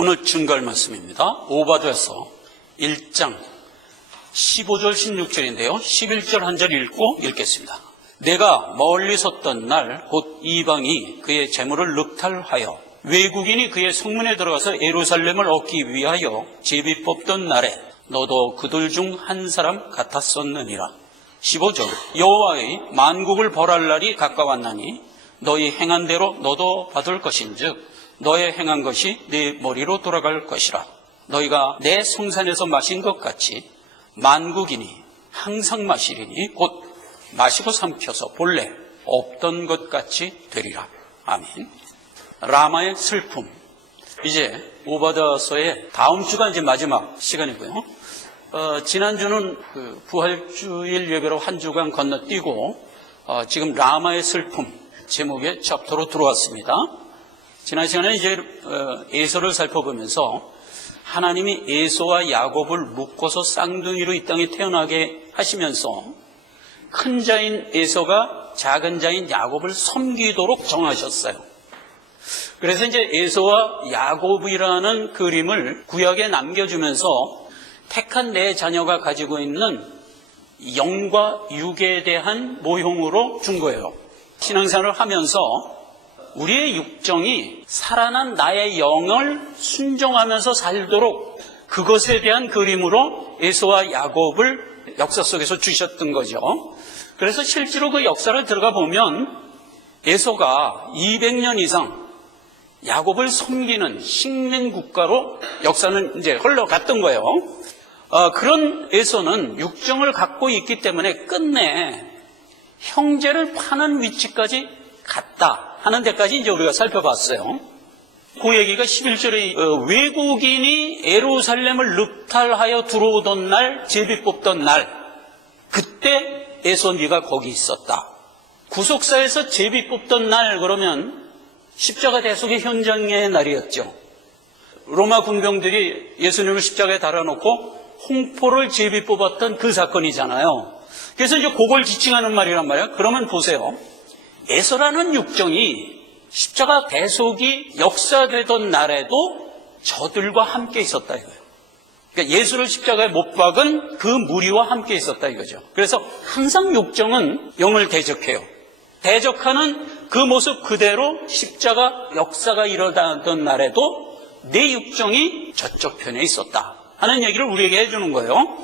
오늘 증거할 말씀입니다. 오바댜서 1장 15절 16절인데요. 11절 한 절 읽고 읽겠습니다. 내가 멀리 섰던 날 곧 이방이 그의 재물을 늑탈하여 외국인이 그의 성문에 들어가서 예루살렘을 얻기 위하여 제비 뽑던 날에 너도 그들 중 한 사람 같았었느니라. 15절 여호와의 만국을 벌할 날이 가까웠나니 너희 행한 대로 너도 받을 것인즉 너의 행한 것이 네 머리로 돌아갈 것이라. 너희가 내 성산에서 마신 것 같이 만국인이 항상 마시리니 곧 마시고 삼켜서 본래 없던 것 같이 되리라. 아멘. 라마의 슬픔. 이제 오바댜서의 다음 주가 이제 마지막 시간이고요. 지난주는 부활주일 예배로 한 주간 건너뛰고 지금 라마의 슬픔 제목의 챕터로 들어왔습니다. 지난 시간에 이제 에서를 살펴보면서 하나님이 에서와 야곱을 묶어서 쌍둥이로 이 땅에 태어나게 하시면서 큰 자인 에서가 작은 자인 야곱을 섬기도록 정하셨어요. 그래서 이제 에서와 야곱이라는 그림을 구약에 남겨주면서 택한 내 자녀가 가지고 있는 영과 육에 대한 모형으로 준 거예요. 신앙생활을 하면서 우리의 육정이 살아난 나의 영을 순종하면서 살도록 그것에 대한 그림으로 에서와 야곱을 역사 속에서 주셨던 거죠. 그래서 실제로 그 역사를 들어가 보면 에서가 200년 이상 야곱을 섬기는 식민 국가로 역사는 이제 흘러갔던 거예요. 그런 에서는 육정을 갖고 있기 때문에 끝내 형제를 파는 위치까지 갔다 하는 데까지 이제 우리가 살펴봤어요. 그 얘기가 11절에 외국인이 예루살렘을 늑탈하여 들어오던 날, 제비 뽑던 날, 그때 에서 네가 거기 있었다. 구속사에서 제비 뽑던 날 그러면 십자가 대속의 현장의 날이었죠. 로마 군병들이 예수님을 십자가에 달아놓고 홍포를 제비 뽑았던 그 사건이잖아요. 그래서 이제 그걸 지칭하는 말이란 말이에요. 그러면 보세요. 에서라는 육정이 십자가 대속이 역사되던 날에도 저들과 함께 있었다 이거예요. 그러니까 예수를 십자가에 못 박은 그 무리와 함께 있었다 이거죠. 그래서 항상 육정은 영을 대적해요. 대적하는 그 모습 그대로 십자가 역사가 일어나던 날에도 내 육정이 저쪽 편에 있었다 하는 얘기를 우리에게 해주는 거예요.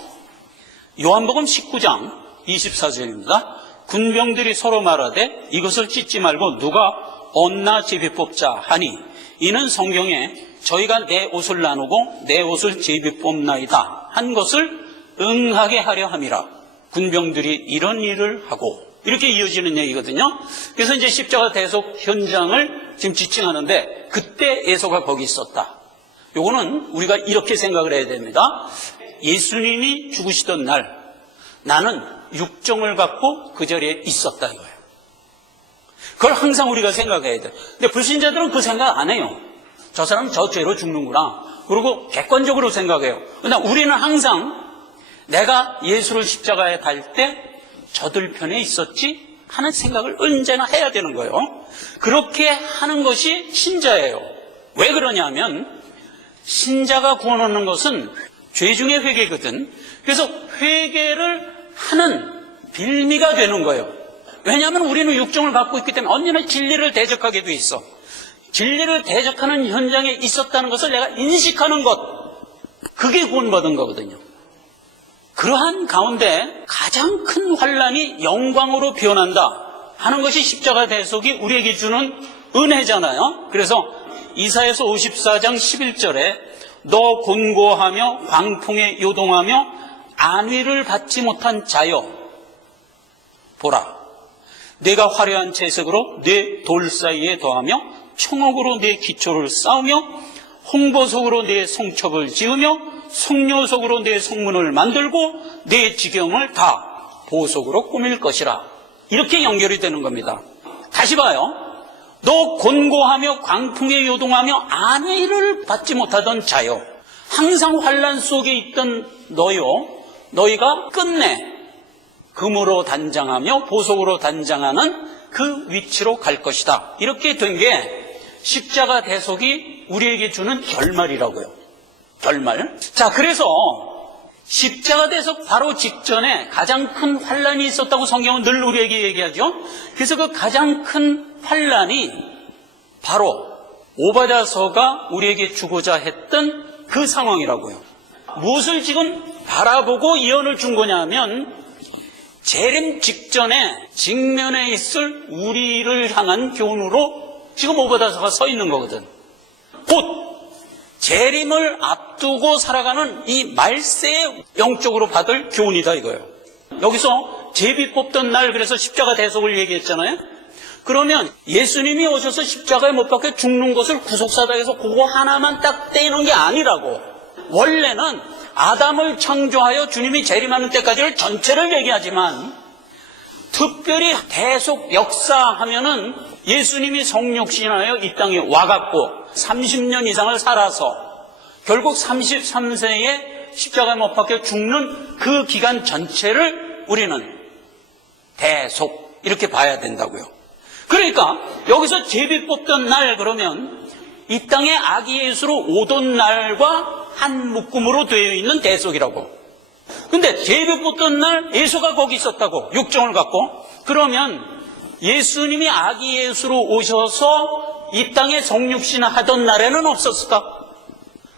요한복음 19장 24절입니다. 군병들이 서로 말하되 이것을 찢지 말고 누가 얻나 제비 뽑자 하니 이는 성경에 저희가 내 옷을 나누고 내 옷을 제비 뽑나이다 한 것을 응하게 하려 함이라. 군병들이 이런 일을 하고 이렇게 이어지는 얘기거든요. 그래서 이제 십자가 대속 현장을 지금 지칭하는데 그때 에서가 거기 있었다. 요거는 우리가 이렇게 생각을 해야 됩니다. 예수님이 죽으시던 날 나는 육정을 갖고 그 자리에 있었다 이거예요. 그걸 항상 우리가 생각해야 돼요. 근데 불신자들은 그 생각 안 해요. 저 사람은 저 죄로 죽는구나. 그리고 객관적으로 생각해요. 그러나 우리는 항상 내가 예수를 십자가에 달 때 저들 편에 있었지 하는 생각을 언제나 해야 되는 거예요. 그렇게 하는 것이 신자예요. 왜 그러냐면 신자가 구원 얻는 것은 죄 중에 회개거든. 그래서 회개를 하는 빌미가 되는 거예요. 왜냐하면 우리는 육정을 갖고 있기 때문에 언제나 진리를 대적하게 돼 있어. 진리를 대적하는 현장에 있었다는 것을 내가 인식하는 것, 그게 구원받은 거거든요. 그러한 가운데 가장 큰 환난이 영광으로 변한다 하는 것이 십자가 대속이 우리에게 주는 은혜잖아요. 그래서 이사야서 54장 11절에 너 곤고하며 광풍에 요동하며 안위를 받지 못한 자여 보라 내가 화려한 채색으로 내 돌 사이에 더하며 청옥으로 내 기초를 쌓으며 홍보석으로 내 성첩을 지으며 송료석으로 내 성문을 만들고 내 지경을 다 보석으로 꾸밀 것이라. 이렇게 연결이 되는 겁니다. 다시 봐요. 너 곤고하며 광풍에 요동하며 안위를 받지 못하던 자여, 항상 환난 속에 있던 너요, 너희가 끝내 금으로 단장하며 보석으로 단장하는 그 위치로 갈 것이다. 이렇게 된 게 십자가 대속이 우리에게 주는 결말이라고요. 결말. 자, 그래서 십자가 대속 바로 직전에 가장 큰 환란이 있었다고 성경은 늘 우리에게 얘기하죠. 그래서 그 가장 큰 환란이 바로 오바댜서가 우리에게 주고자 했던 그 상황이라고요. 무엇을 지금 바라보고 예언을 준 거냐면 재림 직전에 직면에 있을 우리를 향한 교훈으로 지금 오바댜서가 서 있는 거거든. 곧 재림을 앞두고 살아가는 이 말세에 영적으로 받을 교훈이다 이거예요. 여기서 제비 뽑던 날 그래서 십자가 대속을 얘기했잖아요. 그러면 예수님이 오셔서 십자가에 못 박혀 죽는 것을 구속사닥에서 그거 하나만 딱 떼는 게 아니라고. 원래는 아담을 창조하여 주님이 재림하는 때까지를 전체를 얘기하지만 특별히 대속 역사하면은 예수님이 성육신하여 이 땅에 와갖고 30년 이상을 살아서 결국 33세에 십자가에 못 박혀 죽는 그 기간 전체를 우리는 대속 이렇게 봐야 된다고요. 그러니까 여기서 제비 뽑던 날 그러면 이 땅에 아기 예수로 오던 날과 한 묶음으로 되어 있는 대속이라고. 근데 제비 뽑던 날 예수가 거기 있었다고 육정을 갖고. 그러면 예수님이 아기 예수로 오셔서 이 땅에 성육신 하던 날에는 없었을까?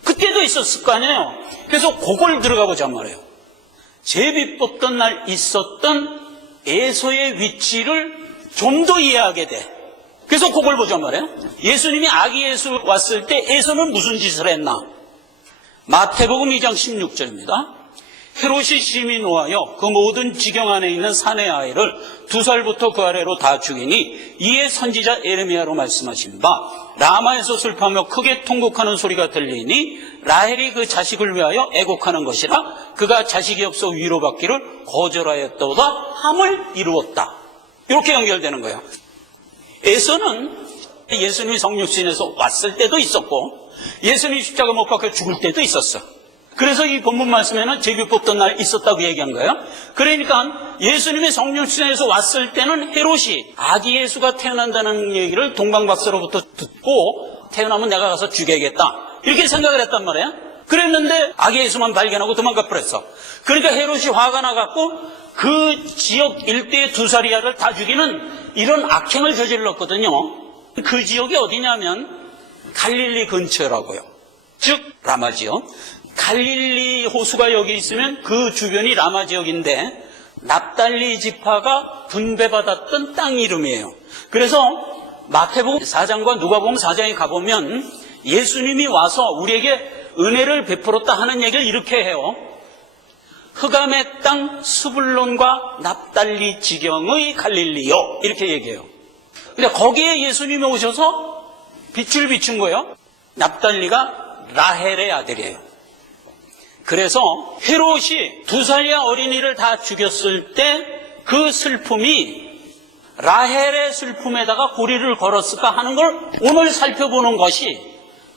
그때도 있었을 거 아니에요. 그래서 그걸 들어가 보자 말이에요. 제비 뽑던 날 있었던 에서의 위치를 좀 더 이해하게 돼. 그래서 그걸 보자 말이에요. 예수님이 아기 예수 왔을 때 에서는 무슨 짓을 했나? 마태복음 2장 16절입니다. 헤롯이 심히 노하여 그 모든 지경 안에 있는 사내 아이를 2살부터 그 아래로 다 죽이니 이에 선지자 에레미야로 말씀하신 바 라마에서 슬퍼하며 크게 통곡하는 소리가 들리니 라헬이 그 자식을 위하여 애곡하는 것이라 그가 자식이 없어 위로받기를 거절하였도다 함을 이루었다. 이렇게 연결되는 거예요. 에서는 예수님이 성육신에서 왔을 때도 있었고 예수님이 십자가 못 박혀 죽을 때도 있었어. 그래서 이 본문 말씀에는 제비 뽑던 날 있었다고 얘기한 거예요. 그러니까 예수님이 성육신에서 왔을 때는 헤롯이 아기 예수가 태어난다는 얘기를 동방박사로부터 듣고 태어나면 내가 가서 죽여야겠다 이렇게 생각을 했단 말이에요. 그랬는데 아기 예수만 발견하고 도망가 버렸어. 그러니까 헤롯이 화가 나갖고 그 지역 일대의 2살이야를 다 죽이는 이런 악행을 저질렀거든요. 그 지역이 어디냐면 갈릴리 근처라고요. 즉 라마 지역. 갈릴리 호수가 여기 있으면 그 주변이 라마 지역인데 납달리 지파가 분배받았던 땅 이름이에요. 그래서 마태복음 4장과 누가복음 4장에 가보면 예수님이 와서 우리에게 은혜를 베풀었다 하는 얘기를 이렇게 해요. 흑암의 땅 스불론과 납달리 지경의 갈릴리요 이렇게 얘기해요. 근데 거기에 예수님이 오셔서 빛을 비춘 거예요. 납달리가 라헬의 아들이에요. 그래서 헤롯이 2살이야 어린이를 다 죽였을 때 그 슬픔이 라헬의 슬픔에다가 고리를 걸었을까 하는 걸 오늘 살펴보는 것이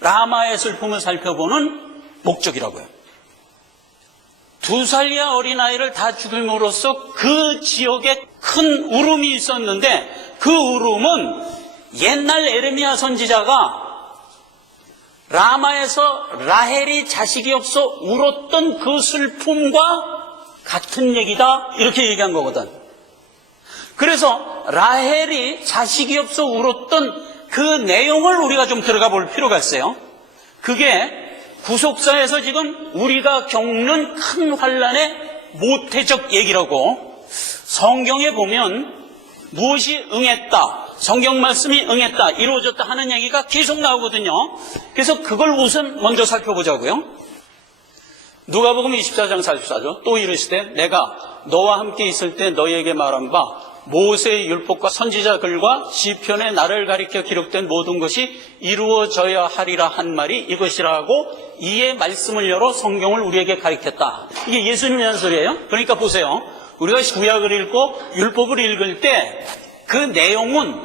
라마의 슬픔을 살펴보는 목적이라고요. 2살이야 어린아이를 다 죽임으로써 그 지역에 큰 울음이 있었는데 그 울음은 옛날 에레미야 선지자가 라마에서 라헬이 자식이 없어 울었던 그 슬픔과 같은 얘기다 이렇게 얘기한 거거든. 그래서 라헬이 자식이 없어 울었던 그 내용을 우리가 좀 들어가 볼 필요가 있어요. 그게 구속사에서 지금 우리가 겪는 큰 환란의 모태적 얘기라고. 성경에 보면 무엇이 응했다, 성경 말씀이 응했다, 이루어졌다 하는 얘기가 계속 나오거든요. 그래서 그걸 우선 먼저 살펴보자고요. 누가복음 24장 44절. 또 이르시되 내가 너와 함께 있을 때 너희에게 말한 바 모세의 율법과 선지자 글과 시편에 나를 가리켜 기록된 모든 것이 이루어져야 하리라 한 말이 이것이라고 이에 말씀을 열어 성경을 우리에게 가리켰다. 이게 예수님이 한 소리예요. 그러니까 보세요. 우리가 구약을 읽고 율법을 읽을 때 그 내용은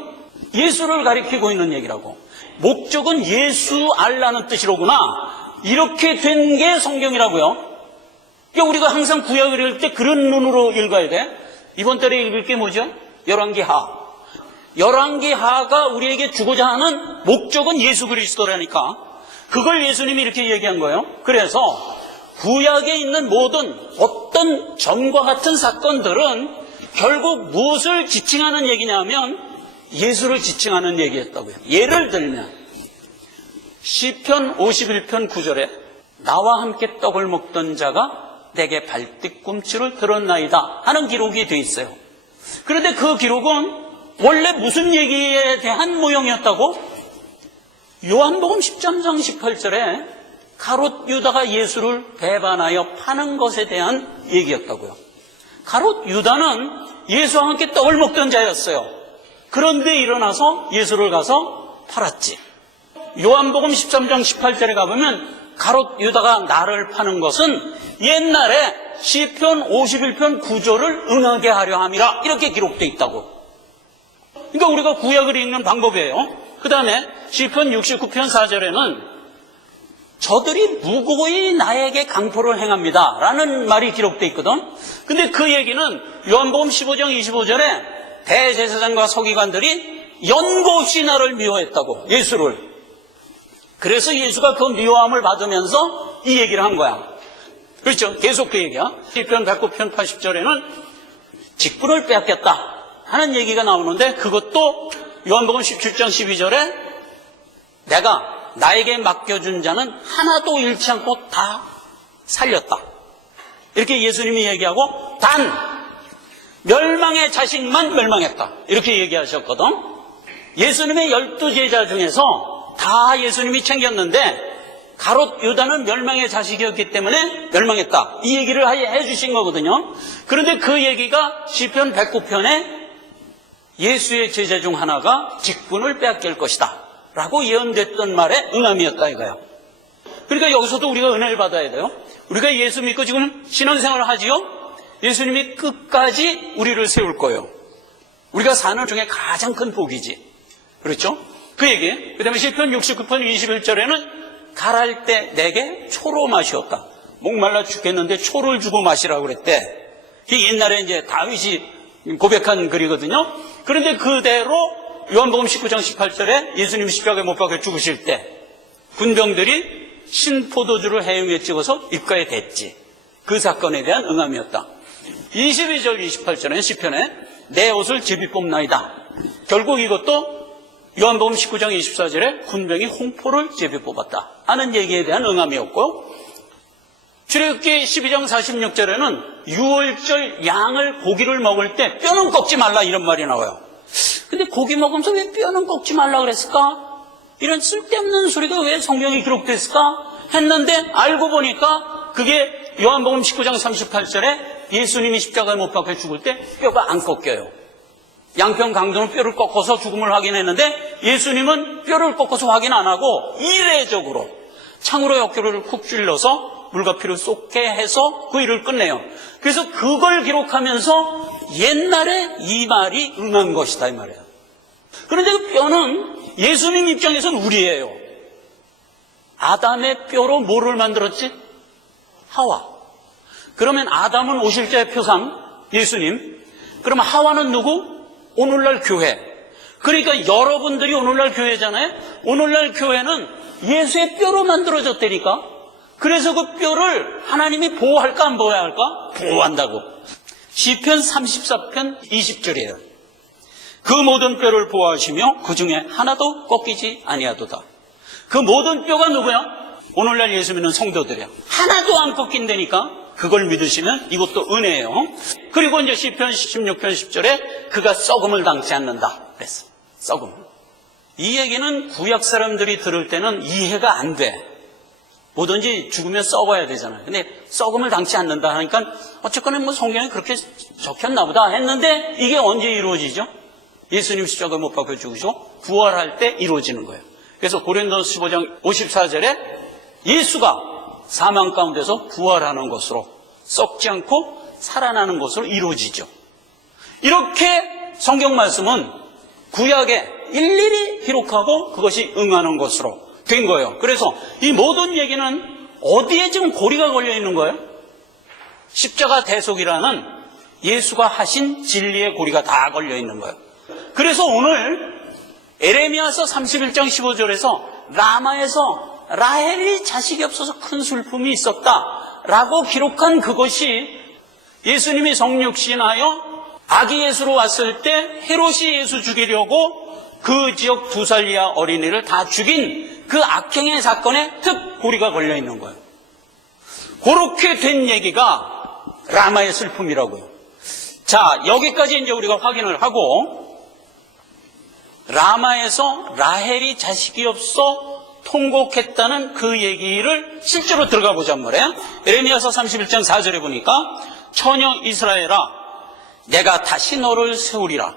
예수를 가리키고 있는 얘기라고. 목적은 예수 알라는 뜻이로구나. 이렇게 된 게 성경이라고요. 그러니까 우리가 항상 구약을 읽을 때 그런 눈으로 읽어야 돼. 이번 달에 읽을 게 뭐죠? 열왕기하. 열왕기하가 우리에게 주고자 하는 목적은 예수 그리스도라니까. 그걸 예수님이 이렇게 얘기한 거예요. 그래서 구약에 있는 모든 어떤 전과 같은 사건들은 결국 무엇을 지칭하는 얘기냐면 예수를 지칭하는 얘기였다고요. 예를 들면 시편 51편 9절에 나와 함께 떡을 먹던 자가 내게 발뒤꿈치를 들었나이다 하는 기록이 되어 있어요. 그런데 그 기록은 원래 무슨 얘기에 대한 모형이었다고? 요한복음 10장 18절에 가롯 유다가 예수를 배반하여 파는 것에 대한 얘기였다고요. 가롯 유다는 예수와 함께 떡을 먹던 자였어요. 그런데 일어나서 예수를 가서 팔았지. 요한복음 13장 18절에 가보면 가롯 유다가 나를 파는 것은 옛날에 시편 51편 9절을 응하게 하려 함이라 이렇게 기록되어 있다고. 그러니까 우리가 구약을 읽는 방법이에요. 그 다음에 시편 69편 4절에는 저들이 무고히 나에게 강포를 행합니다 라는 말이 기록되어 있거든. 근데 그 얘기는 요한복음 15장 25절에 대제사장과 서기관들이 연고 없이 나를 미워했다고, 예수를. 그래서 예수가 그 미워함을 받으면서 이 얘기를 한 거야. 그렇죠? 계속 그 얘기야. 시편 109편 80절에는 직분을 빼앗겼다 하는 얘기가 나오는데, 그것도 요한복음 17장 12절에 내가 나에게 맡겨준 자는 하나도 잃지 않고 다 살렸다 이렇게 예수님이 얘기하고, 단 멸망의 자식만 멸망했다 이렇게 얘기하셨거든. 예수님의 12제자 중에서 다 예수님이 챙겼는데 가롯 유다는 멸망의 자식이었기 때문에 멸망했다 이 얘기를 해주신 거거든요. 그런데 그 얘기가 시편 109편에 예수의 제자 중 하나가 직분을 빼앗길 것이다 라고 예언됐던 말에 응함이었다 이거예요. 그러니까 여기서도 우리가 은혜를 받아야 돼요. 우리가 예수 믿고 지금 신앙생활을 하지요. 예수님이 끝까지 우리를 세울 거예요. 우리가 사는 중에 가장 큰 복이지. 그렇죠? 그 얘기. 그 다음에 시편 69편 21절에는 갈할 때 내게 초로 마시었다. 목말라 죽겠는데 초를 주고 마시라고 그랬대. 이게 옛날에 이제 다윗이 고백한 글이거든요. 그런데 그대로 요한복음 19장 18절에 예수님이 십자가에 못 박혀 죽으실 때 군병들이 신포도주를 해용에 찍어서 입가에 댔지. 그 사건에 대한 응함이었다. 22절 28절에는 시편에 내 옷을 제비 뽑나이다. 결국 이것도 요한복음 19장 24절에 군병이 홍포를 제비 뽑았다 하는 얘기에 대한 응함이었고, 출애굽기 12장 46절에는 유월절 양을 고기를 먹을 때 뼈는 꺾지 말라 이런 말이 나와요. 근데 고기 먹으면서 왜 뼈는 꺾지 말라 그랬을까? 이런 쓸데없는 소리가 왜 성경에 기록됐을까? 했는데 알고 보니까 그게 요한복음 19장 38절에 예수님이 십자가에 못 박혀 죽을 때 뼈가 안 꺾여요. 양평 강도는 뼈를 꺾어서 죽음을 확인했는데 예수님은 뼈를 꺾어서 확인 안 하고 이례적으로 창으로 역교를 쿡 찔러서 물과 피를 쏟게 해서 그 일을 끝내요. 그래서 그걸 기록하면서 옛날에 이 말이 응한 것이다 이 말이에요. 그런데 그 뼈는 예수님 입장에서는 우리예요. 아담의 뼈로 뭐를 만들었지? 하와. 그러면 아담은 오실자의 표상, 예수님. 그러면 하와는 누구? 오늘날 교회. 그러니까 여러분들이 오늘날 교회잖아요. 오늘날 교회는 예수의 뼈로 만들어졌다니까. 그래서 그 뼈를 하나님이 보호할까 안 보호할까? 보호한다고. 시편 34편 20절이에요. 그 모든 뼈를 보호하시며 그 중에 하나도 꺾이지 아니하도다. 그 모든 뼈가 누구야? 오늘날 예수 믿는 성도들이야. 하나도 안 꺾인다니까. 그걸 믿으시면 이것도 은혜예요. 그리고 이제 시편 16편 10절에 그가 썩음을 당치 않는다 그랬어. 썩음. 이 얘기는 구약 사람들이 들을 때는 이해가 안 돼. 뭐든지 죽으면 썩어야 되잖아요. 근데 썩음을 당치 않는다 하니까 어쨌거나 뭐 성경에 그렇게 적혔나 보다 했는데 이게 언제 이루어지죠? 예수님 십자가에 못 박혀 죽으시고 부활할 때 이루어지는 거예요. 그래서 고린도서 15장 54절에 예수가 사망 가운데서 부활하는 것으로 썩지 않고 살아나는 것으로 이루어지죠. 이렇게 성경 말씀은 구약에 일일이 기록하고 그것이 응하는 것으로 된 거예요. 그래서 이 모든 얘기는 어디에 지금 고리가 걸려 있는 거예요? 십자가 대속이라는 예수가 하신 진리의 고리가 다 걸려 있는 거예요. 그래서 오늘 에레미야서 31장 15절에서 라마에서 라헬이 자식이 없어서 큰 슬픔이 있었다라고 기록한 그것이 예수님이 성육신하여 아기 예수로 왔을 때 헤롯이 예수 죽이려고 그 지역 2살 이하 어린이를 다 죽인 그 악행의 사건에 특 고리가 걸려 있는 거예요. 그렇게 된 얘기가 라마의 슬픔이라고요. 자, 여기까지 이제 우리가 확인을 하고, 라마에서 라헬이 자식이 없어 통곡했다는 그 얘기를 실제로 들어가 보자 말이에요. 에레미야서 31장 4절에 보니까 처녀 이스라엘아 내가 다시 너를 세우리라.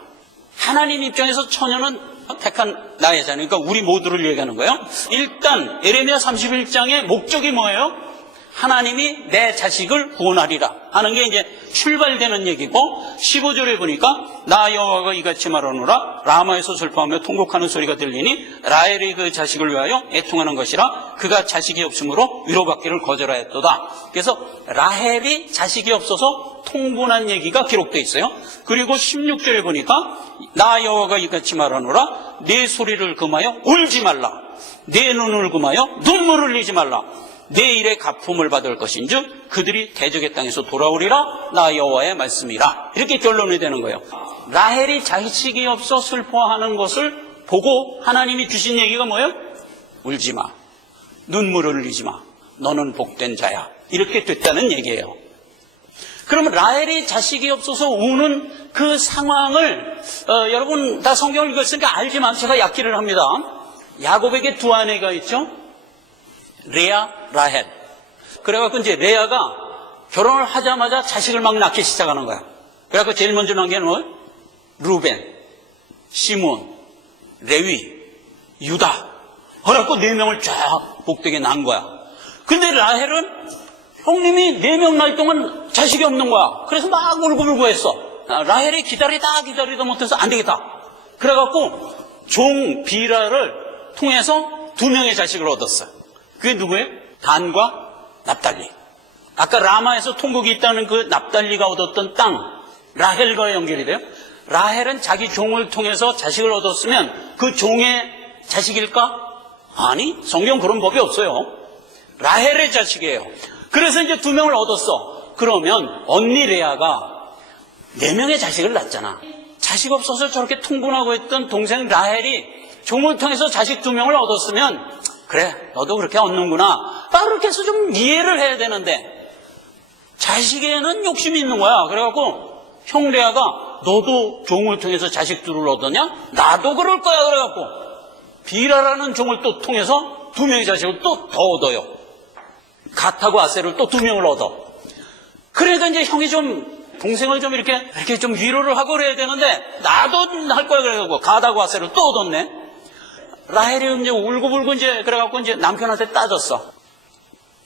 하나님 입장에서 처녀는 택한 나의 자녀, 그러니까 우리 모두를 얘기하는 거예요. 일단 에레미야 31장의 목적이 뭐예요? 하나님이 내 자식을 구원하리라 하는 게 이제 출발되는 얘기고, 15절에 보니까 나 여호와가 이같이 말하노라. 라마에서 슬퍼하며 통곡하는 소리가 들리니 라헬이 그 자식을 위하여 애통하는 것이라. 그가 자식이 없으므로 위로받기를 거절하였도다. 그래서 라헬이 자식이 없어서 통분한 얘기가 기록되어 있어요. 그리고 16절에 보니까 나 여호와가 이같이 말하노라. 내 소리를 금하여 울지 말라. 내 눈을 금하여 눈물을 흘리지 말라. 내 일의 갚음을 받을 것인즉 그들이 대적의 땅에서 돌아오리라. 나 여호와의 말씀이라. 이렇게 결론이 되는 거예요. 라헬이 자식이 없어 슬퍼하는 것을 보고 하나님이 주신 얘기가 뭐예요? 울지 마, 눈물을 흘리지 마, 너는 복된 자야. 이렇게 됐다는 얘기예요. 그러면 라헬이 자식이 없어서 우는 그 상황을 여러분 다 성경을 읽었으니까 알지만 제가 얕기를 합니다. 야곱에게 두 아내가 있죠. 레아, 라헬. 그래갖고 이제 레아가 결혼을 하자마자 자식을 막 낳기 시작하는 거야. 그래갖고 제일 먼저 낳은 게 뭐예요? 루벤, 시몬, 레위, 유다. 그래갖고 4명을 쫙 복되게 낳은 거야. 근데 라헬은 형님이 4명 낳을 동안 자식이 없는 거야. 그래서 막 울고불고 했어. 라헬이 기다리다 못해서 안 되겠다. 그래갖고 종 비라를 통해서 2명의 자식을 얻었어요. 그게 누구예요? 단과 납달리. 아까 라마에서 통곡이 있다는 그 납달리가 얻었던 땅, 라헬과 연결이 돼요. 라헬은 자기 종을 통해서 자식을 얻었으면 그 종의 자식일까? 아니, 성경 그런 법이 없어요. 라헬의 자식이에요. 그래서 이제 2명을 얻었어. 그러면 언니 레아가 4명의 자식을 낳았잖아. 자식 없어서 저렇게 통분하고 있던 동생 라헬이 종을 통해서 자식 2명을 얻었으면 그래, 너도 그렇게 얻는구나. 그렇게 해서 좀 이해를 해야 되는데 자식에는 욕심이 있는 거야. 그래갖고 형 레아가 너도 종을 통해서 자식들을 얻었냐? 나도 그럴 거야. 그래갖고 비라라는 종을 또 통해서 2명의 자식을 또 더 얻어요. 갓하고 아셀을 또 2명을 얻어. 그러니까 이제 형이 좀 동생을 좀 이렇게 좀 위로를 하고 그래야 되는데 나도 할 거야. 그래갖고 갓하고 아셀을 또 얻었네. 라헬이 이제 울고불고 이제 그래갖고 이제 남편한테 따졌어.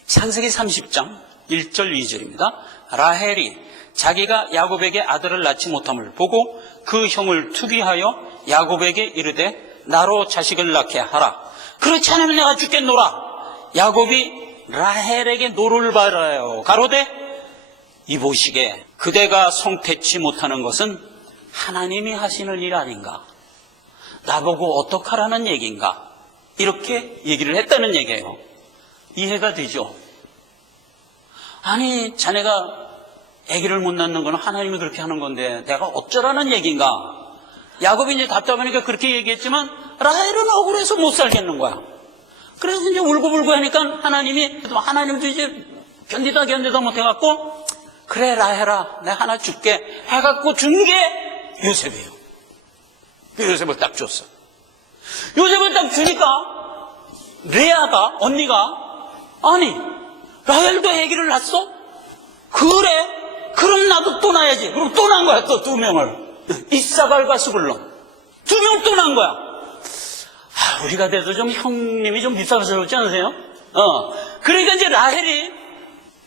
창세기 30장 1절 2절입니다. 라헬이 자기가 야곱에게 아들을 낳지 못함을 보고 그 형을 투기하여 야곱에게 이르되 나로 자식을 낳게 하라. 그렇지 않으면 내가 죽겠노라. 야곱이 라헬에게 노를 바라요. 가로되 이보시게 그대가 성태치 못하는 것은 하나님이 하시는 일 아닌가? 나보고 어떡하라는 얘기인가? 이렇게 얘기를 했다는 얘기예요. 이해가 되죠? 아니, 자네가 아기를 못 낳는 건 하나님이 그렇게 하는 건데 내가 어쩌라는 얘기인가? 야곱이 이제 답답하니까 그렇게 얘기했지만 라헬은 억울해서 못 살겠는 거야. 그래서 이제 울고불고 하니까 하나님도 이제 견디다 못해갖고 그래 라헬아 내가 하나 줄게 해갖고 준 게 요셉이에요. 요셉을 딱 줬어. 요셉을 딱 주니까 레아가 언니가 아니 라헬도 아기를 낳았어? 그래? 그럼 나도 또 낳아야지. 그럼 또 낳은 거야. 또 2명을 이사갈과 스불론 2명 또 낳은 거야. 우리가 돼도 좀 형님이 좀 비싸스럽지 않으세요? 그러니까 이제 라헬이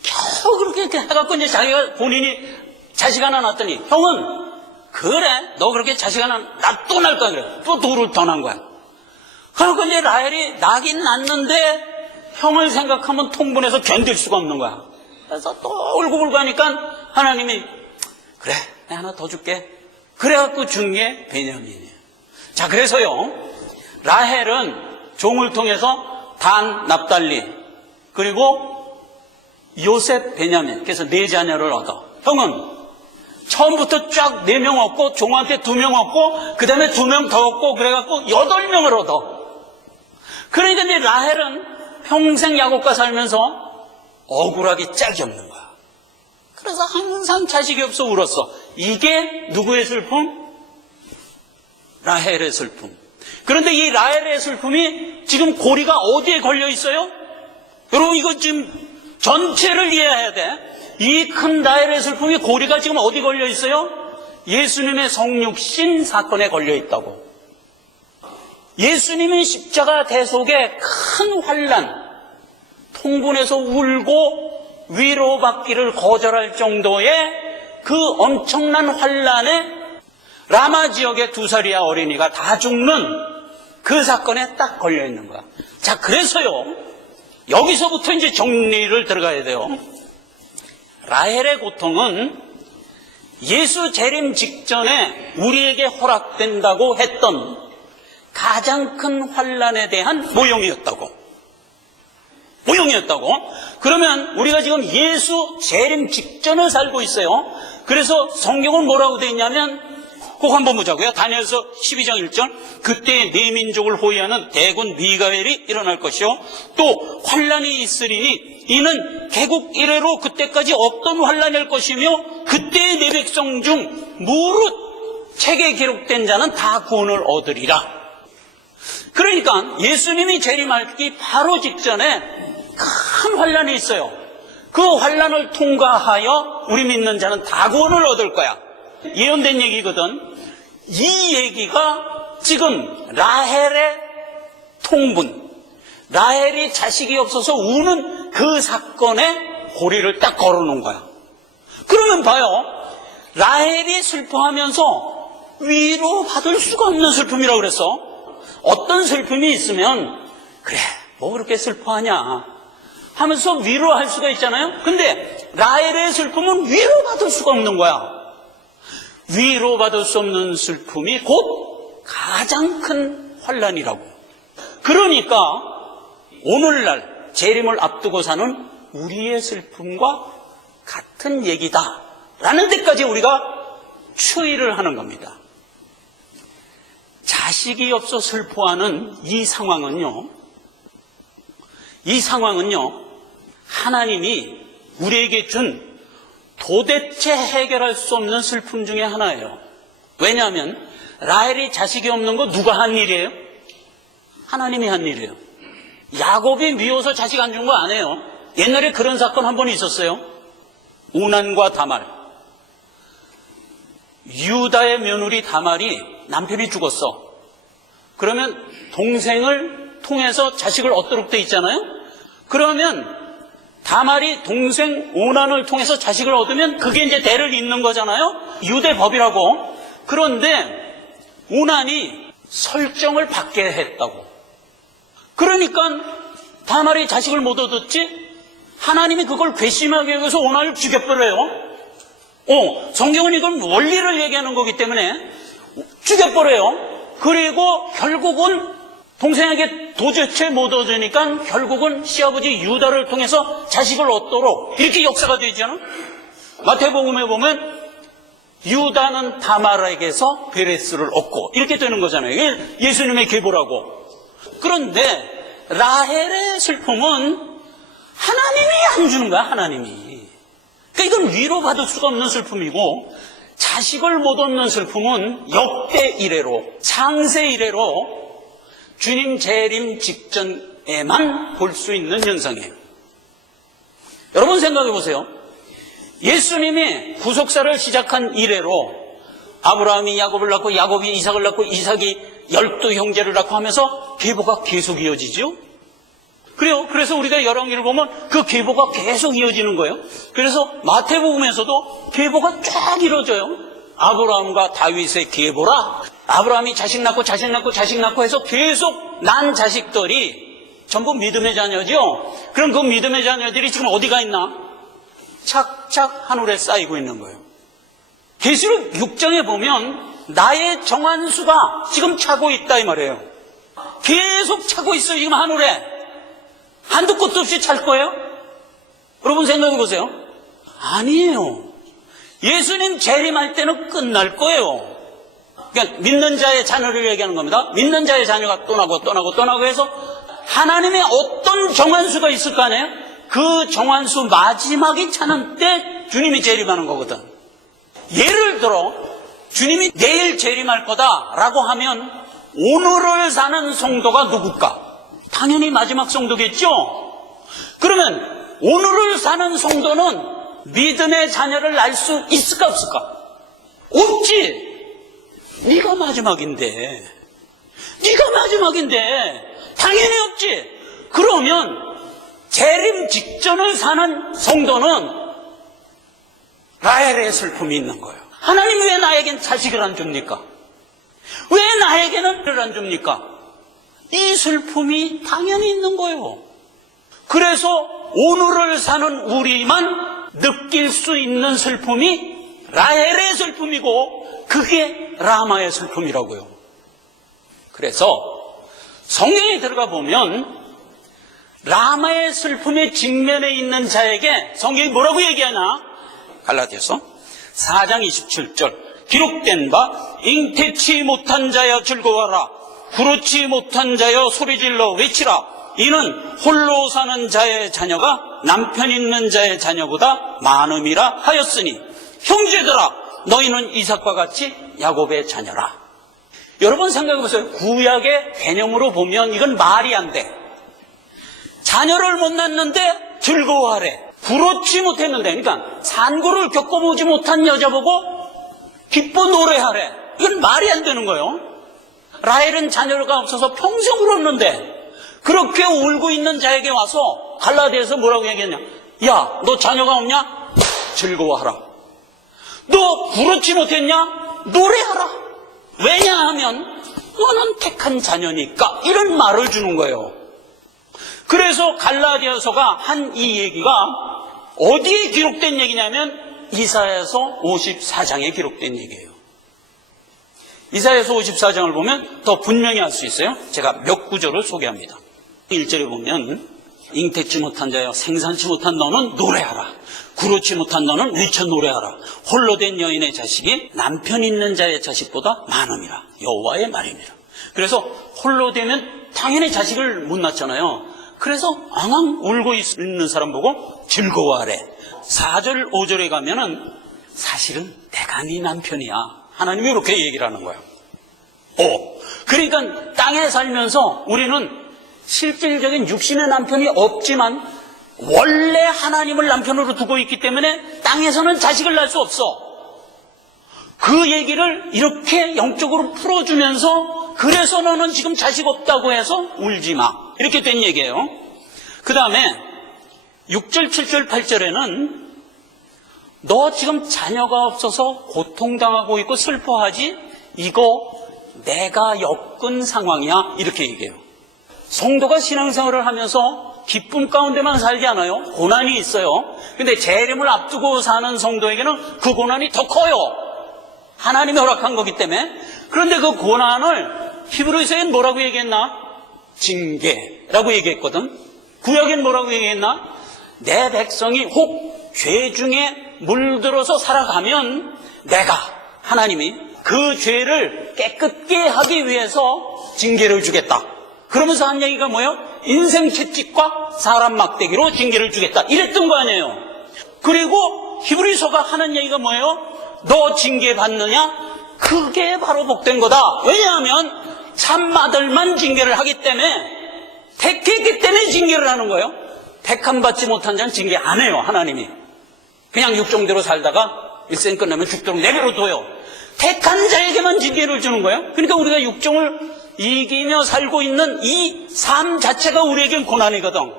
겨우 그렇게 해갖고 이제 자기가 본인이 자식 하나 낳았더니 형은 그래, 너 그렇게 자식 하나, 나 또 낳을 거야, 그래. 또 둘을 더 낳은 거야. 그러니까 이제 라헬이 낳긴 낳는데 형을 생각하면 통분해서 견딜 수가 없는 거야. 그래서 또 울고불고 하니까 하나님이 그래, 내가 하나 더 줄게. 그래갖고 준 게 베냐민이에요. 자, 그래서요, 라헬은 종을 통해서 단, 납달리, 그리고 요셉, 베냐민. 그래서 4자녀를 얻어. 형은 처음부터 쫙 4명 얻고 종한테 2명 얻고 그 다음에 2명 더 얻고 그래갖고 8명을 얻어. 그러니까 이제 라헬은 평생 야곱과 살면서 억울하기 짝이 없는 거야. 그래서 항상 자식이 없어 울었어. 이게 누구의 슬픔? 라헬의 슬픔. 그런데 이 라헬의 슬픔이 지금 고리가 어디에 걸려 있어요? 여러분 이거 지금 전체를 이해해야 돼. 이 큰 라헬의 슬픔이 고리가 지금 어디 걸려 있어요? 예수님의 성육신 사건에 걸려 있다고. 예수님이 십자가 대속의 큰 환난, 통분해서 울고 위로받기를 거절할 정도의 그 엄청난 환난에 라마 지역의 2살이야 어린이가 다 죽는 그 사건에 딱 걸려 있는 거야. 자, 그래서요, 여기서부터 이제 정리를 들어가야 돼요. 라헬의 고통은 예수 재림 직전에 우리에게 허락된다고 했던 가장 큰 환난에 대한 모형이었다고. 그러면 우리가 지금 예수 재림 직전을 살고 있어요. 그래서 성경은 뭐라고 되어 있냐면 꼭 한번 보자고요. 다니엘서 12장 1절. 그때 네 민족을 호위하는 대군 미가엘이 일어날 것이요 또 환난이 있으리니 이는 개국 이래로 그때까지 없던 환난일 것이며 그때의 내 백성 중 무릇 책에 기록된 자는 다 구원을 얻으리라. 그러니까 예수님이 재림하기 바로 직전에 큰 환난이 있어요. 그 환난을 통과하여 우리 믿는 자는 다 구원을 얻을 거야. 예언된 얘기거든. 이 얘기가 지금 라헬의 통분, 라헬이 자식이 없어서 우는 그 사건에 고리를 딱 걸어놓은 거야. 그러면 봐요. 라헬이 슬퍼하면서 위로받을 수가 없는 슬픔이라고 그랬어. 어떤 슬픔이 있으면 그래 뭐 그렇게 슬퍼하냐 하면서 위로할 수가 있잖아요. 근데 라헬의 슬픔은 위로받을 수가 없는 거야. 위로받을 수 없는 슬픔이 곧 가장 큰 환난이라고. 그러니까 오늘날 재림을 앞두고 사는 우리의 슬픔과 같은 얘기다라는 데까지 우리가 추이를 하는 겁니다. 자식이 없어 슬퍼하는 이 상황은요, 하나님이 우리에게 준 도대체 해결할 수 없는 슬픔 중에 하나예요. 왜냐하면 라헬이 자식이 없는 거 누가 한 일이에요? 하나님이 한 일이에요. 야곱이 미워서 자식 안 준 거 아니에요. 옛날에 그런 사건 한 번 있었어요. 오난과 다말. 유다의 며느리 다말이 남편이 죽었어. 그러면 동생을 통해서 자식을 얻도록 돼 있잖아요. 그러면 다말이 동생 오난을 통해서 자식을 얻으면 그게 이제 대를 잇는 거잖아요. 유대 법이라고. 그런데 오난이 설정을 받게 했다고. 그러니까 다말이 자식을 못 얻었지. 하나님이 그걸 괘씸하게 위해서 오난을 죽여버려요. 성경은 이건 원리를 얘기하는 거기 때문에 죽여버려요. 그리고 결국은 동생에게 도대체 못 얻으니까 결국은 시아버지 유다를 통해서 자식을 얻도록 이렇게 역사가 되잖아. 마태복음에 보면 유다는 다말에게서 베레스를 얻고 이렇게 되는 거잖아요. 이게 예수님의 계보라고. 그런데 라헬의 슬픔은 하나님이 안 주는 거야. 하나님이. 그러니까 이건 위로받을 수가 없는 슬픔이고, 자식을 못 얻는 슬픔은 역대 이래로, 창세 이래로 주님 재림 직전에만 볼 수 있는 현상이에요. 여러분 생각해 보세요. 예수님이 구속사를 시작한 이래로 아브라함이 야곱을 낳고 야곱이 이삭을 낳고 이삭이 12형제를 낳고 하면서 계보가 계속 이어지죠. 그래요. 그래서 우리가 열왕기를 보면 그 계보가 계속 이어지는 거예요. 그래서 마태복음에서도 계보가 쫙 이루어져요. 아브라함과 다윗의 계보라. 아브라함이 자식 낳고 자식 낳고 자식 낳고 해서 계속 난 자식들이 전부 믿음의 자녀죠. 그럼 그 믿음의 자녀들이 지금 어디가 있나? 착착 하늘에 쌓이고 있는 거예요. 계시록 6장에 보면 나의 정한 수가 지금 차고 있다 이 말이에요. 계속 차고 있어요. 지금 하늘에. 한두 끝도 없이 찰 거예요? 여러분 생각해 보세요. 아니에요. 예수님 재림할 때는 끝날 거예요. 그러니까 믿는 자의 자녀를 얘기하는 겁니다. 믿는 자의 자녀가 떠나고 해서 하나님의 어떤 정한수가 있을 거 아니에요? 그 정한수 마지막에 차는 때 주님이 재림하는 거거든. 예를 들어 주님이 내일 재림할 거다라고 하면 오늘을 사는 성도가 누굴까? 당연히 마지막 성도겠죠? 그러면 오늘을 사는 성도는 믿음의 자녀를 낳을 수 있을까 없을까? 없지. 네가 마지막인데 당연히 없지. 그러면 재림 직전을 사는 성도는 라헬의 슬픔이 있는 거예요. 하나님 왜 나에겐 자식을 안 줍니까? 왜 나에게는 를 안 줍니까? 이 슬픔이 당연히 있는 거예요. 그래서 오늘을 사는 우리만 느낄 수 있는 슬픔이 라헬의 슬픔이고 그게 라마의 슬픔이라고요. 그래서 성경에 들어가 보면 라마의 슬픔의 직면에 있는 자에게 성경이 뭐라고 얘기하나? 갈라디아서 4장 27절 기록된 바 잉태치 못한 자여 즐거워하라 부르지 못한 자여 소리질러 외치라 이는 홀로 사는 자의 자녀가 남편 있는 자의 자녀보다 많음이라 하였으니 형제들아 너희는 이삭과 같이 야곱의 자녀라. 여러분 생각해 보세요. 구약의 개념으로 보면 이건 말이 안 돼. 자녀를 못 낳는데 즐거워하래. 부럽지 못했는데, 그러니까 산고를 겪어보지 못한 여자 보고 기뻐 노래하래. 이건 말이 안 되는 거예요. 라헬은 자녀가 없어서 평생 울었는데 그렇게 울고 있는 자에게 와서 갈라디아에서 뭐라고 얘기했냐? 야, 너 자녀가 없냐? 즐거워하라. 너 부럽지 못했냐? 노래하라. 왜냐하면 너는 택한 자녀니까 이런 말을 주는 거예요. 그래서 갈라디아서가 한 이 얘기가 어디에 기록된 얘기냐면 이사야서 54장에 기록된 얘기예요. 이사야서 54장을 보면 더 분명히 알 수 있어요. 제가 몇 구절을 소개합니다. 1절에 보면 잉태치 못한 자여 생산치 못한 너는 노래하라. 구르지 못한 너는 외쳐 노래하라. 홀로 된 여인의 자식이 남편 있는 자의 자식보다 많음이라. 여호와의 말입니다. 그래서 홀로 되면 당연히 자식을 못 낳잖아요. 그래서 앙앙 울고 있는 사람 보고 즐거워하래. 4절 5절에 가면은 사실은 내가 네 남편이야. 하나님이 이렇게 얘기를 하는 거예요. 그러니까 땅에 살면서 우리는 실질적인 육신의 남편이 없지만 원래 하나님을 남편으로 두고 있기 때문에 땅에서는 자식을 낳을 수 없어. 그 얘기를 이렇게 영적으로 풀어주면서 그래서 너는 지금 자식 없다고 해서 울지 마. 이렇게 된 얘기예요. 그 다음에 6절, 7절, 8절에는 너 지금 자녀가 없어서 고통당하고 있고 슬퍼하지? 이거 내가 엮은 상황이야. 이렇게 얘기해요. 성도가 신앙생활을 하면서 기쁨 가운데만 살지 않아요. 고난이 있어요. 근데 재림을 앞두고 사는 성도에게는 그 고난이 더 커요. 하나님이 허락한 거기 때문에. 그런데 그 고난을 히브리서엔 뭐라고 얘기했나? 징계라고 얘기했거든. 구약엔 뭐라고 얘기했나? 내 백성이 혹 죄 중에 물들어서 살아가면 내가 하나님이 그 죄를 깨끗게 하기 위해서 징계를 주겠다. 그러면서 한 얘기가 뭐예요? 인생 채찍과 사람 막대기로 징계를 주겠다. 이랬던 거 아니에요. 그리고 히브리서가 하는 얘기가 뭐예요? 너 징계 받느냐? 그게 바로 복된 거다. 왜냐하면 참마들만 징계를 하기 때문에 택했기 때문에 징계를 하는 거예요. 택함 받지 못한 자는 징계 안 해요. 하나님이 그냥 육종대로 살다가 일생 끝나면 죽도록 내버려둬요. 택한 자에게만 징계를 주는 거예요. 그러니까 우리가 육종을 이기며 살고 있는 이 삶 자체가 우리에겐 고난이거든.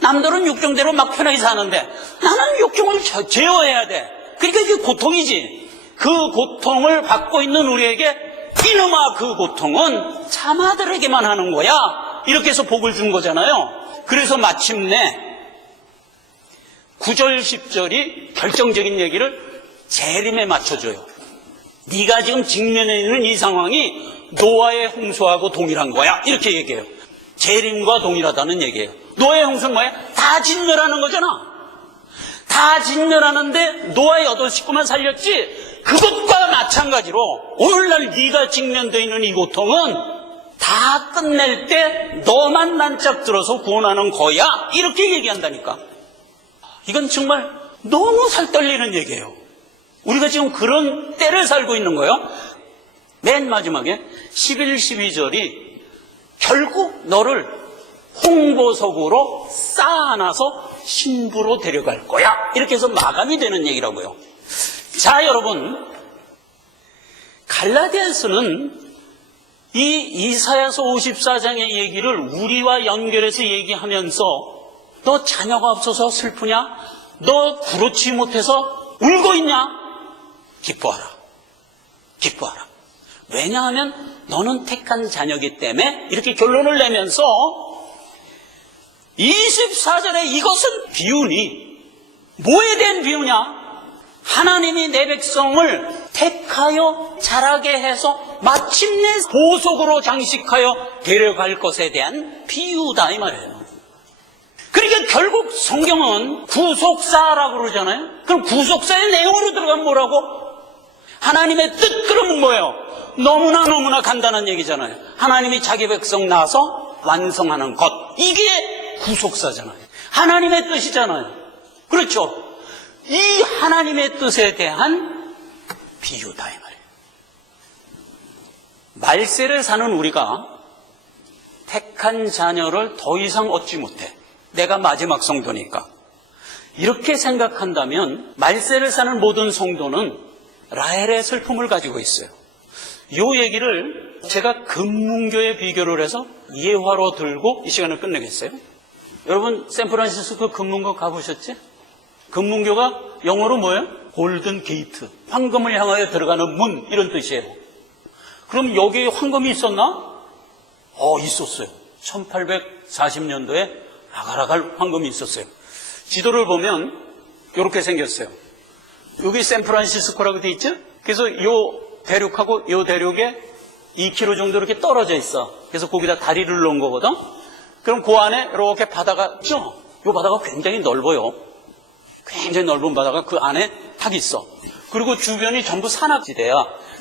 남들은 육종대로 막 편하게 사는데 나는 육종을 제어해야 돼. 그러니까 이게 고통이지. 그 고통을 받고 있는 우리에게 이놈아 그 고통은 참아들에게만 하는 거야. 이렇게 해서 복을 준 거잖아요. 그래서 마침내 9절 10절이 결정적인 얘기를 재림에 맞춰줘요. 네가 지금 직면해 있는 이 상황이 노아의 홍수하고 동일한 거야. 이렇게 얘기해요. 재림과 동일하다는 얘기예요. 노아의 홍수는 뭐야? 다 진멸하는 거잖아. 다 진멸하는데 노아의 8 식구만 살렸지. 그것과 마찬가지로 오늘날 네가 직면되어 있는 이 고통은 다 끝낼 때 너만 난짝 들어서 구원하는 거야. 이렇게 얘기한다니까. 이건 정말 너무 살떨리는 얘기예요. 우리가 지금 그런 때를 살고 있는 거예요. 맨 마지막에 11, 12절이 결국 너를 홍보석으로 쌓아놔서 신부로 데려갈 거야. 이렇게 해서 마감이 되는 얘기라고요. 자, 여러분, 갈라디아서는 이 이사야서 54장의 얘기를 우리와 연결해서 얘기하면서 너 자녀가 없어서 슬프냐? 너 그렇지 못해서 울고 있냐? 기뻐하라. 기뻐하라. 왜냐하면 너는 택한 자녀이기 때문에 이렇게 결론을 내면서 24절에 이것은 비유니 뭐에 대한 비유냐? 하나님이 내 백성을 택하여 자라게 해서 마침내 보석으로 장식하여 데려갈 것에 대한 비유다 이 말이에요. 그러니까 결국 성경은 구속사라고 그러잖아요. 그럼 구속사의 내용으로 들어가면 뭐라고? 하나님의 뜻 그러면 뭐예요? 너무나 간단한 얘기잖아요. 하나님이 자기 백성 낳아서 완성하는 것. 이게 구속사잖아요. 하나님의 뜻이잖아요. 그렇죠? 이 하나님의 뜻에 대한 비유다 이 말이에요. 말세를 사는 우리가 택한 자녀를 더 이상 얻지 못해. 내가 마지막 성도니까. 이렇게 생각한다면 말세를 사는 모든 성도는 라헬의 슬픔을 가지고 있어요. 이 얘기를 제가 금문교에 비교를 해서 예화로 들고 이 시간을 끝내겠어요. 여러분 샌프란시스코 금문교 가보셨지? 금문교가 영어로 뭐예요? 골든 게이트, 황금을 향하여 들어가는 문 이런 뜻이에요. 그럼 여기에 황금이 있었나? 있었어요. 1840년도에 아갈아갈 황금이 있었어요. 지도를 보면 이렇게 생겼어요. 여기 샌프란시스코라고 돼 있죠? 그래서 요 대륙하고 요 대륙에 2km 정도 이렇게 떨어져 있어. 그래서 거기다 다리를 놓은 거거든. 그럼 그 안에 이렇게 바다가 있죠? 요 바다가 굉장히 넓어요. 굉장히 넓은 바다가 그 안에 딱 있어. 그리고 주변이 전부 산악지대야.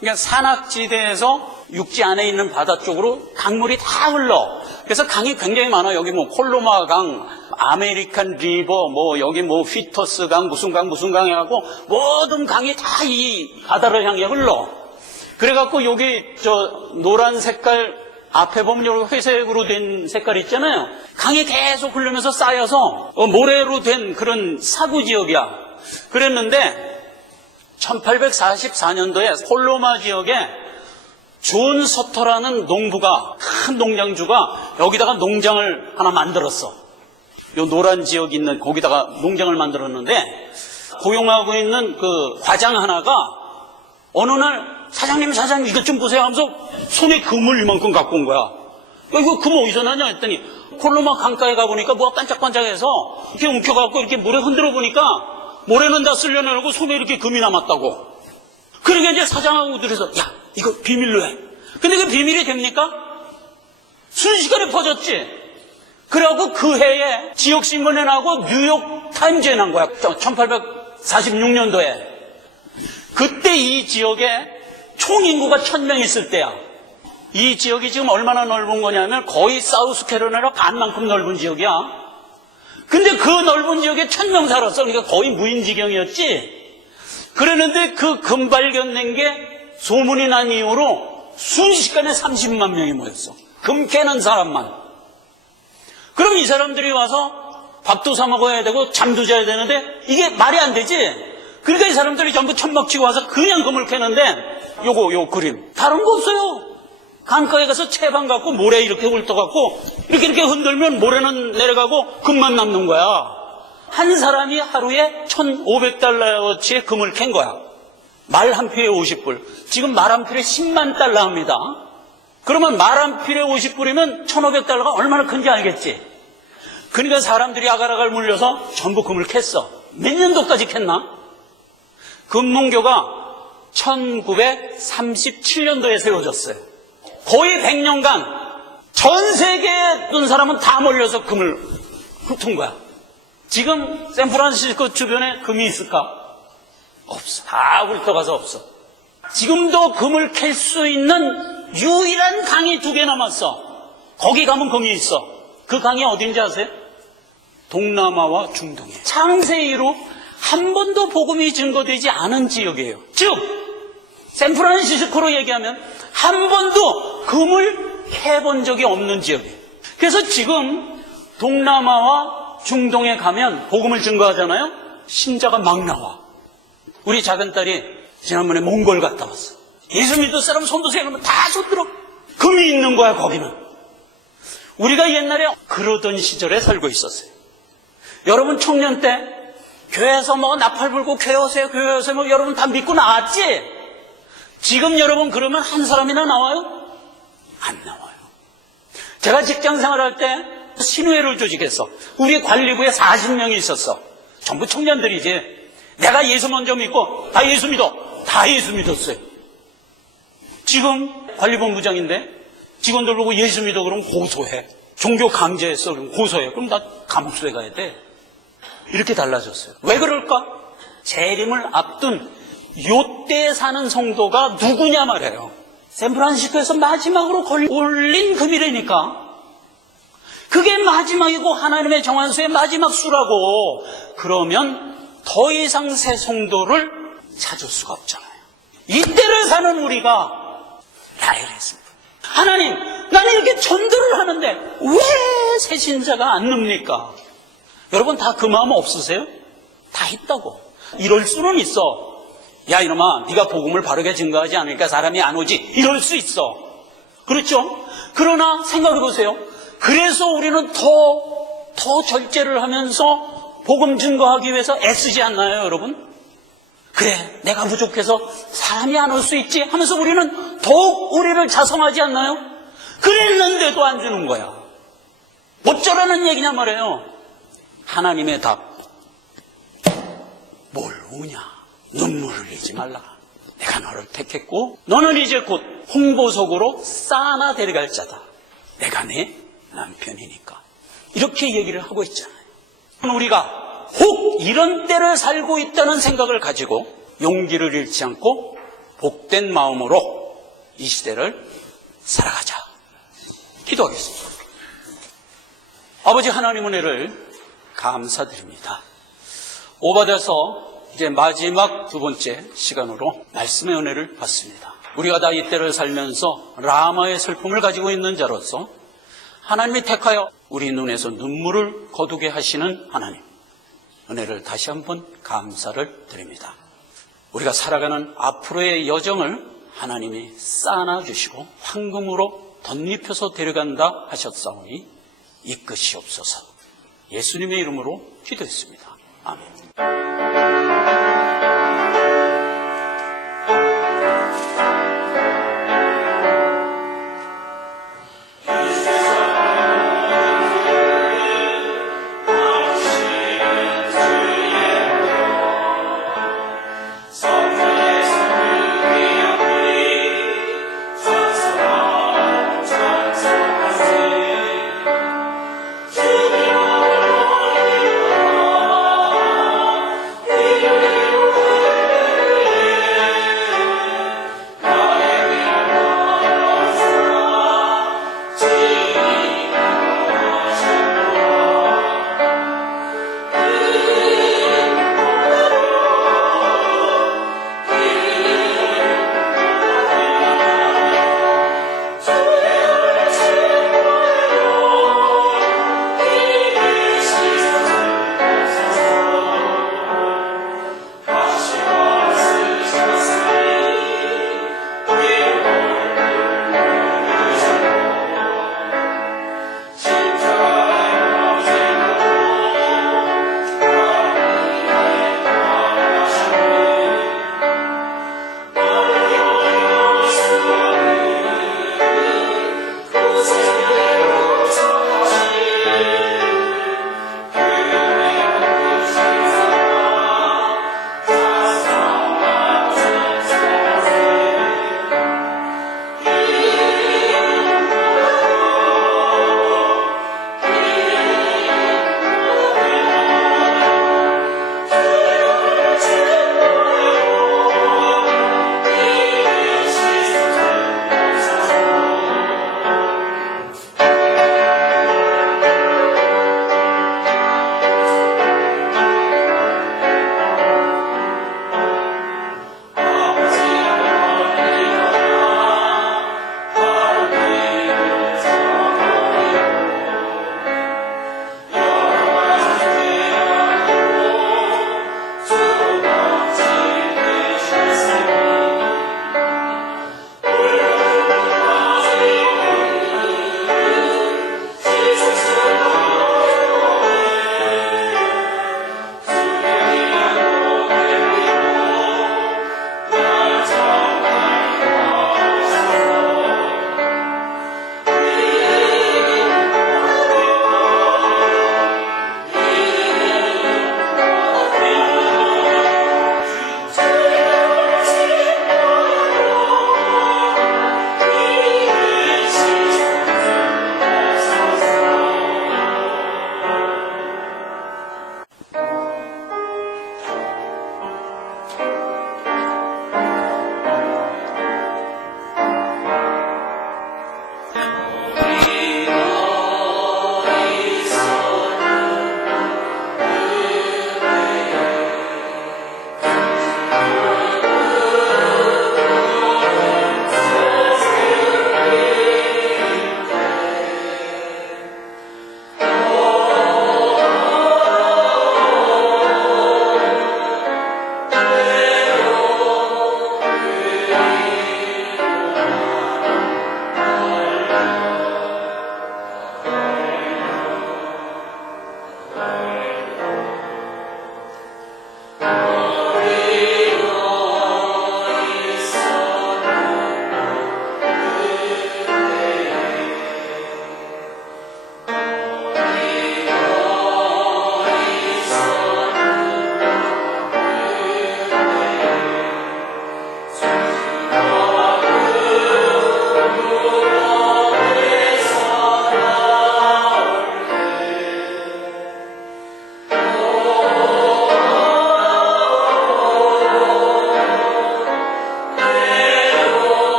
그러니까 산악지대에서 육지 안에 있는 바다 쪽으로 강물이 다 흘러. 그래서 강이 굉장히 많아. 여기 뭐 콜로마 강, 아메리칸 리버, 뭐 여기 뭐 피터스 강, 무슨 강 해갖고 모든 강이 다 이 바다를 향해 흘러. 그래갖고 여기 저 노란 색깔 앞에 보면 여기 회색으로 된 색깔 있잖아요. 강이 계속 흐르면서 쌓여서 모래로 된 그런 사구 지역이야. 그랬는데 1844년도에 콜로마 지역에 존 서터라는 농부가, 큰 농장주가 여기다가 농장을 하나 만들었어. 요 노란 지역 있는 거기다가 농장을 만들었는데 고용하고 있는 그 과장 하나가 어느 날 사장님 이것 좀 보세요 하면서 손에 금을 이만큼 갖고 온 거야. 이거 금 어디서 나냐 했더니 콜로마 강가에 가보니까 뭐가 반짝반짝해서 이렇게 움켜갖고 이렇게 물에 흔들어 보니까 모래는 다 쓸려내고 손에 이렇게 금이 남았다고. 그러니까 이제 사장하고 들어서 야 이거 비밀로 해. 근데 그 비밀이 됩니까? 순식간에 퍼졌지. 그래갖고 그 해에 지역신문에 나고 뉴욕 타임즈에 난 거야. 1846년도에. 그때 이 지역에 총인구가 1000명 있을 때야. 이 지역이 지금 얼마나 넓은 거냐면 거의 사우스캐롤라이나 반만큼 넓은 지역이야. 근데 그 넓은 지역에 1000명 살았어. 그러니까 거의 무인지경이었지. 그랬는데 그 금 발견된 게 소문이 난 이후로 순식간에 30만 명이 모였어. 금 캐는 사람만. 그럼 이 사람들이 와서 밥도 사 먹어야 되고 잠도 자야 되는데 이게 말이 안 되지. 그러니까 이 사람들이 전부 천막치고 와서 그냥 금을 캐는데 요 그림 다른 거 없어요. 강가에 가서 채반 갖고 모래 이렇게 훑어갖고 이렇게 흔들면 모래는 내려가고 금만 남는 거야. 한 사람이 하루에 1,500달러어치의 금을 캔 거야. 말 한 필에 50불. 지금 말 한 필에 10만 달러 합니다. 그러면 말 한 필에 50불이면 1,500달러가 얼마나 큰지 알겠지. 그러니까 사람들이 아갈아갈 물려서 전부 금을 캤어. 몇 년도까지 캤나? 금문교가 1937년도에 세워졌어요. 거의 100년간 전 세계에 있던 사람은 다 몰려서 금을 훑은 거야. 지금 샌프란시스코 주변에 금이 있을까? 없어. 다 훑어가서 없어. 지금도 금을 캘 수 있는 유일한 강이 2개 남았어. 거기 가면 금이 있어. 그 강이 어딘지 아세요? 동남아와 중동에. 창세 이후 한 번도 복음이 증거되지 않은 지역이에요. 즉 샌프란시스코로 얘기하면 한 번도 금을 캐본 적이 없는 지역이에요. 그래서 지금 동남아와 중동에 가면 복음을 증거하잖아요. 신자가 막 나와. 우리 작은 딸이 지난번에 몽골 갔다 왔어. 예수 믿을 사람 손드세요 그러면 다 손들어. 금이 있는 거야 거기는. 우리가 옛날에 그러던 시절에 살고 있었어요. 여러분 청년 때 교회에서 뭐 나팔 불고 교회 오세요 교회 오세요 뭐 여러분 다 믿고 나왔지? 지금 여러분 그러면 한 사람이나 나와요? 안 나와요. 제가 직장 생활할 때 신우회를 조직했어. 우리 관리부에 40명이 있었어. 전부 청년들이지. 내가 예수 먼저 믿고 다 예수 믿어. 다 예수 믿었어요. 지금 관리본부장인데 직원들 보고 예수 믿어 그러면 고소해. 종교 강제했어 그러면 고소해. 그럼 나 감옥소에 가야 돼. 이렇게 달라졌어요. 왜 그럴까? 재림을 앞둔 요때 사는 성도가 누구냐 말이에요. 샌프란시스코에서 마지막으로 올린 금이라니까. 그게 마지막이고 하나님의 정한수의 마지막 수라고. 그러면 더 이상 새 성도를 찾을 수가 없잖아요. 이때를 사는 우리가 이랬습니다. 하나님, 나는 이렇게 전도를 하는데 왜 새 신자가 안 늡니까? 여러분 다 그 마음 없으세요? 다 있다고. 이럴 수는 있어. 야 이놈아, 네가 복음을 바르게 증거하지 않으니까 사람이 안 오지. 이럴 수 있어. 그렇죠? 그러나 생각해 보세요. 그래서 우리는 더 절제를 하면서 복음 증거하기 위해서 애쓰지 않나요, 여러분? 그래, 내가 부족해서 사람이 안 올 수 있지 하면서 우리는 더욱 우리를 자성하지 않나요? 그랬는데도 안 주는 거야. 어쩌라는 얘기냐 말이에요. 하나님의 답. 뭘 우냐? 눈물을 흘리지 말라. 내가 너를 택했고 너는 이제 곧 홍보석으로 싸나 데려갈 자다. 내가 내 남편이니까. 이렇게 얘기를 하고 있잖아요. 우리가 혹 이런 때를 살고 있다는 생각을 가지고 용기를 잃지 않고 복된 마음으로 이 시대를 살아가자. 기도하겠습니다. 아버지 하나님 은혜를 감사드립니다. 오바돼서 이제 마지막 2번째 시간으로 말씀의 은혜를 받습니다. 우리가 다 이때를 살면서 라마의 슬픔을 가지고 있는 자로서 하나님이 택하여 우리 눈에서 눈물을 거두게 하시는 하나님, 은혜를 다시 한번 감사를 드립니다. 우리가 살아가는 앞으로의 여정을 하나님이 쌓아 주시고 황금으로 덧입혀서 데려간다 하셨사오니 이끄시옵소서. 예수님의 이름으로 기도했습니다. 아멘.